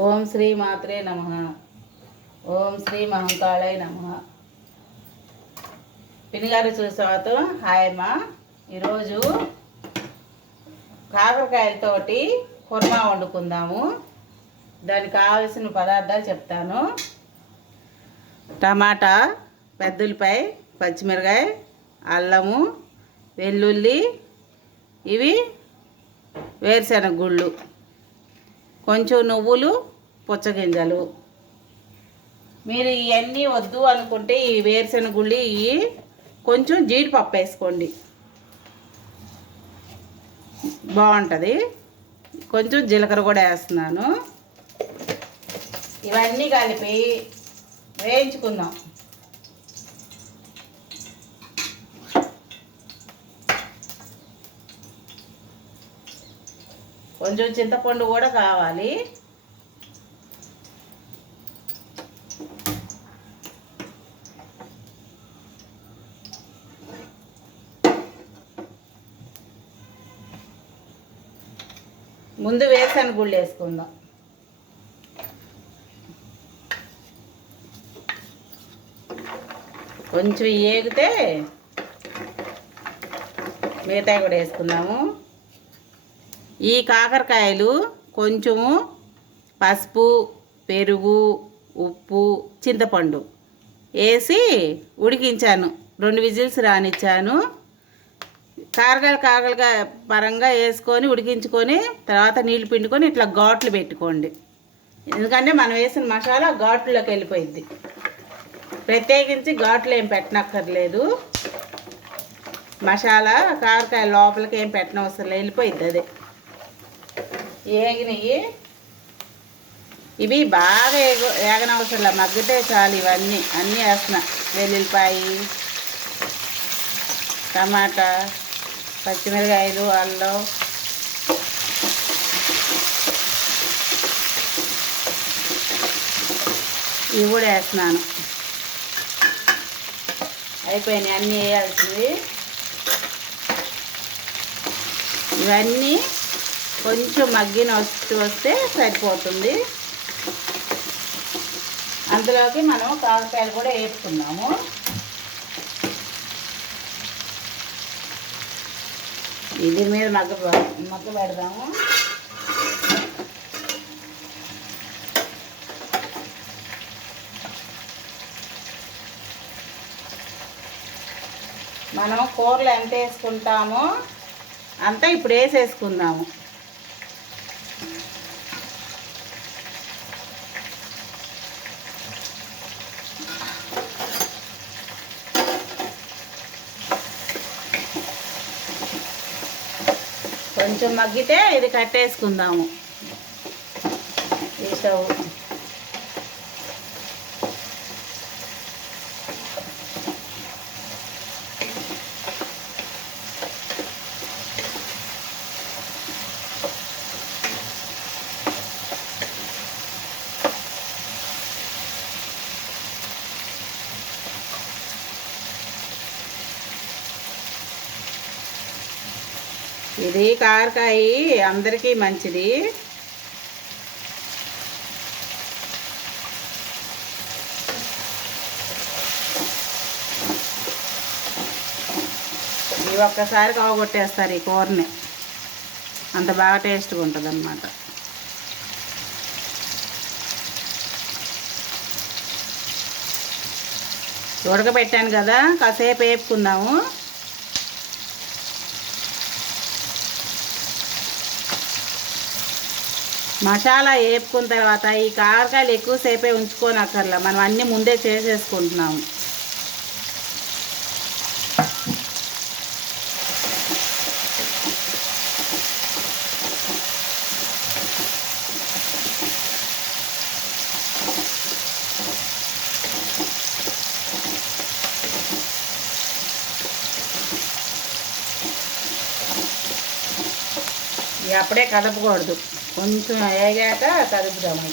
ఓం శ్రీ మాత్రే నమ. ఓం శ్రీ మహంకాళే నమ. పినిగారు చూసాతో హాయ్ అమ్మా ఈరోజు కాకరకాయలతోటి కుర్మా వండుకుందాము. దానికి కావలసిన పదార్థాలు చెప్తాను. టమాటా పెద్దలపై పచ్చిమిరకాయ అల్లము వెల్లుల్లి ఇవి వేరుశెనగ గుళ్ళు. కొంచెం నువ్వులు పుచ్చగింజలు. మీరు ఇవన్నీ వద్దు అనుకుంటే ఈ వేరుశనగుళ్ళు ఇవి కొంచెం జీడిపప్పు వేసుకోండి. బాగుంటుంది. కొంచెం జీలకర్ర కూడా వేస్తున్నాను. ఇవన్నీ కలిపి వేయించుకుందాం. కొంచెం చింతపండు కూడా కావాలి. ముందు వేసాను గుళ్ళు వేసుకుందాం. కొంచెం ఏగితే మిగతాయి కూడా వేసుకుందాము. ఈ కాకరకాయలు కొంచెము పసుపు పెరుగు ఉప్పు చింతపండు వేసి ఉడికించాను. రెండు విజిల్స్ రానిచ్చాను. కారగాయలు కాకరగా పరంగా వేసుకొని ఉడికించుకొని తర్వాత నీళ్ళు పిండుకొని ఇట్లా ఘాట్లు పెట్టుకోండి. ఎందుకంటే మనం వేసిన మసాలా ఘాట్లోకి వెళ్ళిపోయింది ప్రత్యేకించి ఘాట్లు ఏం పెట్టనక్కర్లేదు. మసాలా కాకరకాయ లోపలికి ఏం పెట్టనవసరం వెళ్ళిపోయింది అదే. ఏగినవి ఇవి బాగా ఏగ ఏగనవసరంలా. మగ్గితే చాలు ఇవన్నీ. అన్నీ వేస్తున్నా. వెల్లుల్లిపాయి టమాటా పచ్చిమిరకాయలు అల్లం. ఇవి కూడా వేస్తున్నాను. అయిపోయినాయి. అన్నీ వేయాల్సింది ఇవన్నీ కొంచెం మగ్గిన వస్తూ వస్తే సరిపోతుంది. అందులోకి మనం కాకరకాయలు కూడా వేసుకున్నాము ఇది మీద మగ్గ మగ్గ పెడదాము. మనం కూరలు ఎంత వేసుకుంటామో అంతా ఇప్పుడు వేసేసుకుందాము. కొంచెం మగ్గితే ఇది కట్టేసుకుందాము. ఈ స్టవ్ ఇది కారకాయ అందరికీ మంచిది. ఇవి ఒక్కసారి కావగొట్టేస్తారు ఈ కూరని. అంత బాగా టేస్ట్గా ఉంటుంది అన్నమాట ఉడకబెట్టాను కదా కాసేపు వేపుకుందాము. మసాలా వేపుకున్న తర్వాత ఈ కారకాయలు ఎక్కువసేపే ఉంచుకోనక్కర్లా మనం అన్నీ ముందే చేసేసుకుంటున్నాము. అప్పుడే కదపకూడదు. కొంచెం వేగాక కలుపుదాము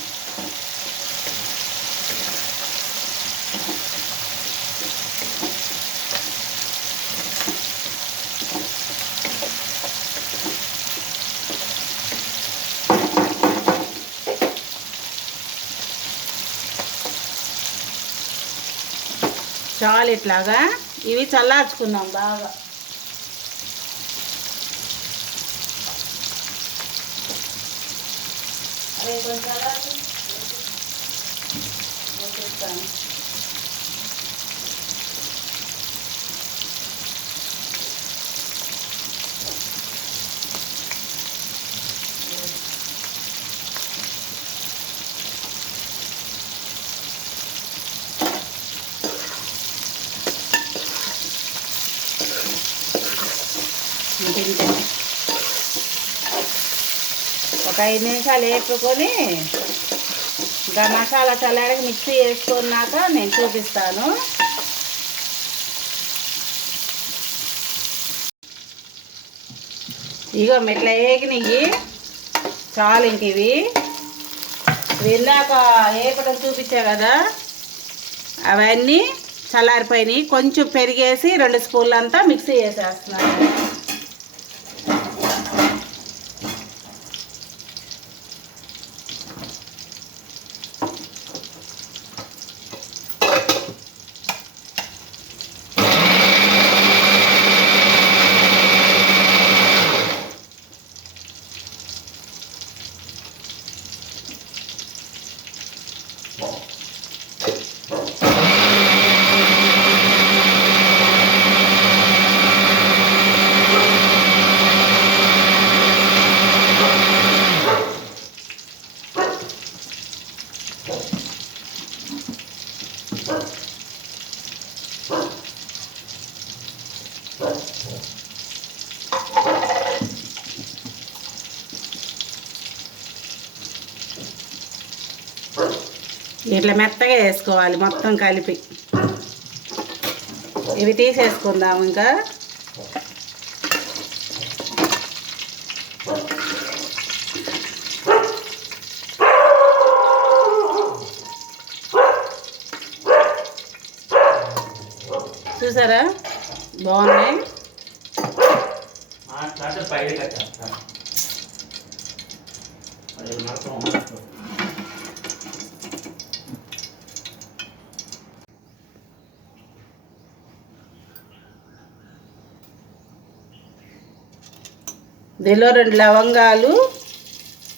చాలు ఇట్లాగా. ఇవి చల్లార్చుకుందాం బాగా. అదే ఒక ఐదు నిమిషాలు వేపుకొని ఇంకా మసాలా చల్లారికి మిక్సీ వేసుకున్నాక నేను చూపిస్తాను. ఇగో మెట్ల వేగినవి చాలు ఇంక ఇవి. ఇవి ఇందాక వేపడం చూపించా కదా? అవన్నీ చల్లారిపోయినాయి. కొంచెం పెరిగేసి రెండు స్పూన్లు అంతా మిక్సీ వేసేస్తున్నాను. ఇట్లా మెత్తగా వేసుకోవాలి మొత్తం కలిపి. ఇవి తీసేసుకుందాం ఇంకా. చూసారా? బాగున్నాయి. మాట్లాడితే దీనిలో రెండు లవంగాలు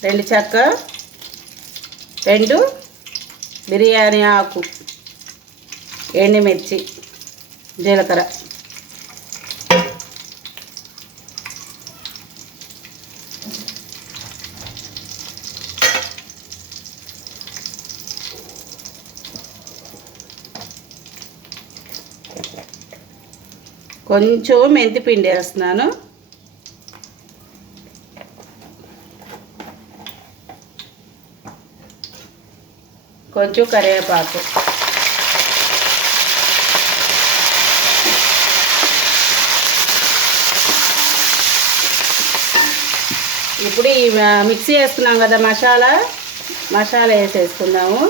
రెండు చెక్క రెండు బిర్యానీ ఆకు ఎండుమిర్చి జీలకర్ర. కొంచెం మెంతిపిండి వేస్తున్నాను. కొంచెం కరివేపాకు. ఇప్పుడు ఈ మిక్సీ వేసుకున్నాం కదా మసాలా. మసాలా వేసేసుకుందాము.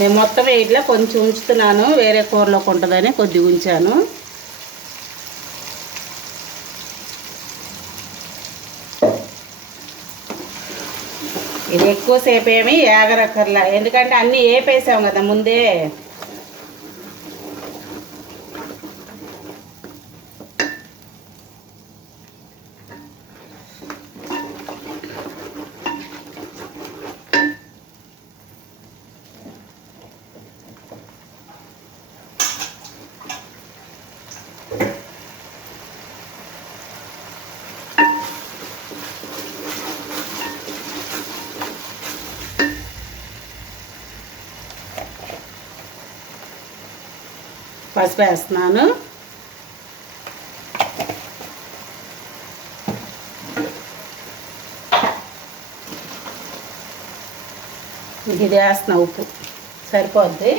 నేను మొత్తం ఇట్లా కొంచెం ఉంచుతున్నాను. వేరే కూరలోకి ఉంటుందని కొద్దిగా ఉంచాను. ఇది ఎక్కువసేపు ఏమి ఏగరక్కర్లా. ఎందుకంటే అన్నీ వేపేసాం కదా ముందే. పసుపు వేస్తున్నాను. ఇది వేస్తున్నా ఉప్పు. సరిపోద్ది.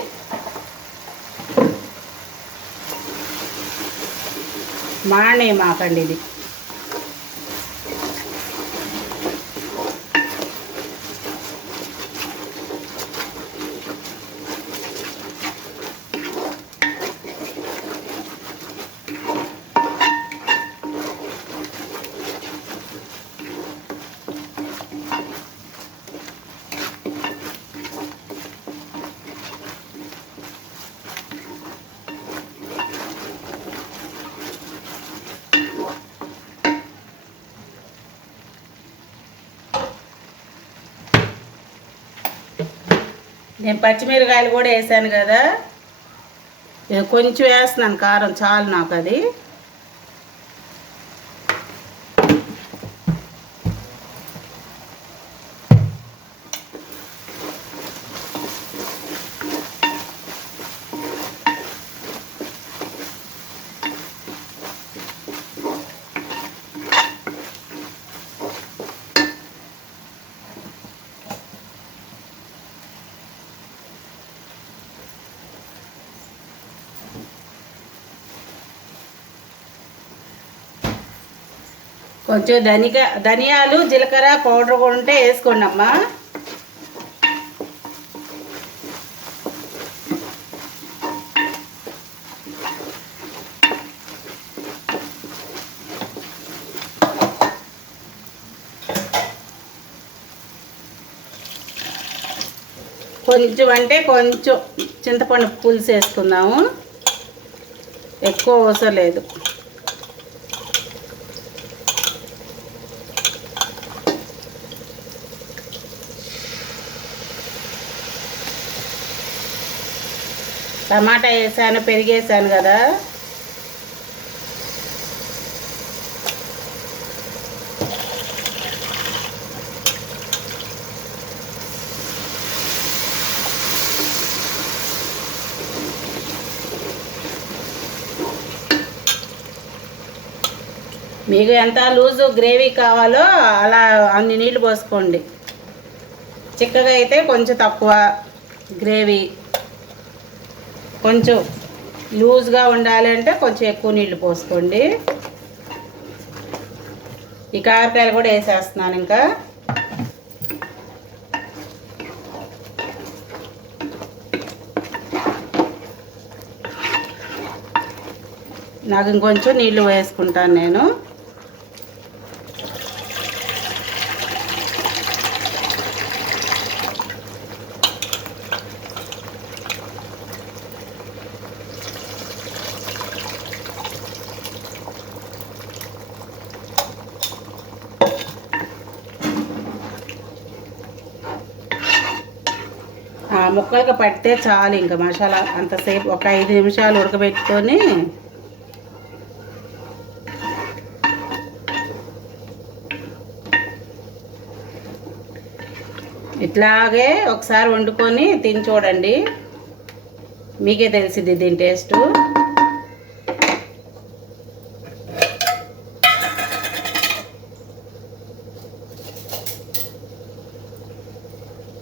మానే మాకండి ఇది. నేను పచ్చిమిరకాయలు కూడా వేసాను కదా. కొంచెం వేస్తున్నాను కారం చాలు నాకు అది. కొంచెం ధనిక ధనియాలు జీలకర్ర పౌడర్ కూడా ఉంటే వేసుకోండి అమ్మా. కొంచెం అంటే కొంచెం చింతపండు పులుసు వేసుకుందాము. ఎక్కువ అవసరం లేదు. టమాటా వేసాను పెరిగేసాను కదా. మీకు ఎంత లూజు గ్రేవీ కావాలో అలా అన్ని నీళ్ళు పోసుకోండి. చిక్కగా అయితే కొంచెం తక్కువ గ్రేవీ. కొంచెం లూజ్గా ఉండాలి అంటే కొంచెం ఎక్కువ నీళ్ళు పోసుకోండి. ఈ కారకాయలు కూడా వేసేస్తున్నాను ఇంకా. నాకు ఇంకొంచెం నీళ్ళు వేసుకుంటాను నేను. ఆ ముక్కలుగా పడితే చాలు ఇంకా మసాలా అంతసేపు ఒక ఐదు నిమిషాలు ఉడకబెట్టుకొని ఇట్లాగే ఒకసారి వండుకొని తిని చూడండి. మీకే తెలిసింది దీని టేస్ట్.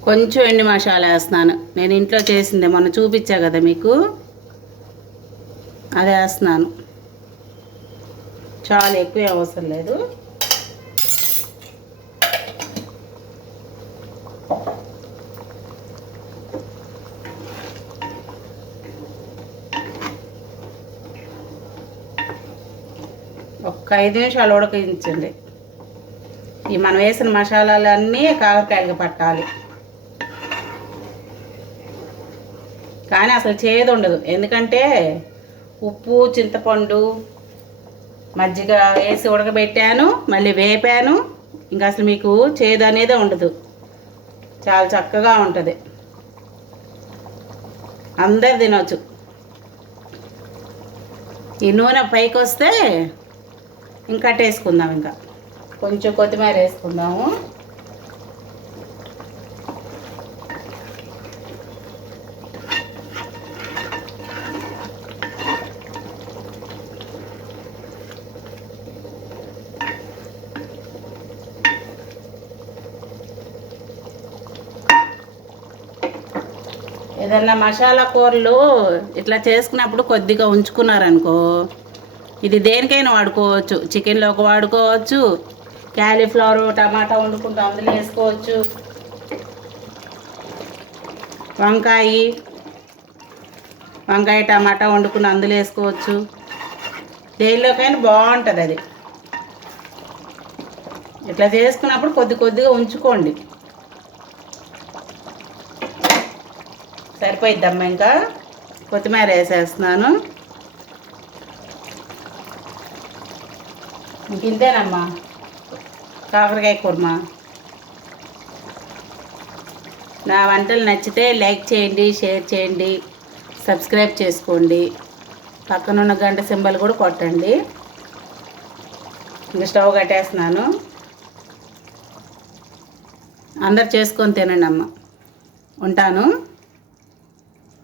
కొంచెం ఎండి మసాలా వేస్తున్నాను. నేను ఇంట్లో చేసిందే మొన్న చూపించా కదా మీకు? అది వేస్తున్నాను. చాలా ఎక్కువ అవసరం లేదు. ఒక్క ఐదు నిమిషాలు ఉడకించండి ఈ మనం వేసిన మసాలాలన్నీ కాకరకాయలకు పట్టాలి. కానీ అసలు చేదు ఉండదు. ఎందుకంటే ఉప్పు చింతపండు మజ్జిగ వేసి ఉడకబెట్టాను మళ్ళీ వేపాను. ఇంకా అసలు మీకు చేదు అనేదే ఉండదు. చాలా చక్కగా ఉంటుంది. అందరు తినవచ్చు ఈ నూనె పైకి వస్తే ఇంకా వేసుకుందాం ఇంకా. కొంచెం కొత్తిమీర వేసుకుందాము. ఏదన్నా మసాలా కూరలు ఇట్లా చేసుకున్నప్పుడు కొద్దిగా ఉంచుకున్నారనుకో ఇది దేనికైనా వాడుకోవచ్చు. చికెన్లోకి వాడుకోవచ్చు. క్యాలీఫ్లవర్ టమాటా వండుకుంటూ అందులో వేసుకోవచ్చు. వంకాయ వంకాయ టమాటా వండుకుని అందులో వేసుకోవచ్చు. దేనిలోకైనా బాగుంటుంది అది. ఇట్లా చేసుకున్నప్పుడు కొద్ది కొద్దిగా ఉంచుకోండి. సరిపోయిద్దమ్మా ఇంకా? కొత్తిమీర వేసేస్తున్నాను. ఇంక ఇంతేనమ్మా. కాకరకాయ కుర్మా. నా వంటలు నచ్చితే లైక్ చేయండి షేర్ చేయండి సబ్స్క్రైబ్ చేసుకోండి. పక్కనున్న గంట సింబల్ కూడా కొట్టండి. ఇంకా స్టవ్ కట్టేస్తున్నాను. అందరు చేసుకొని తినండి అమ్మ ఉంటాను.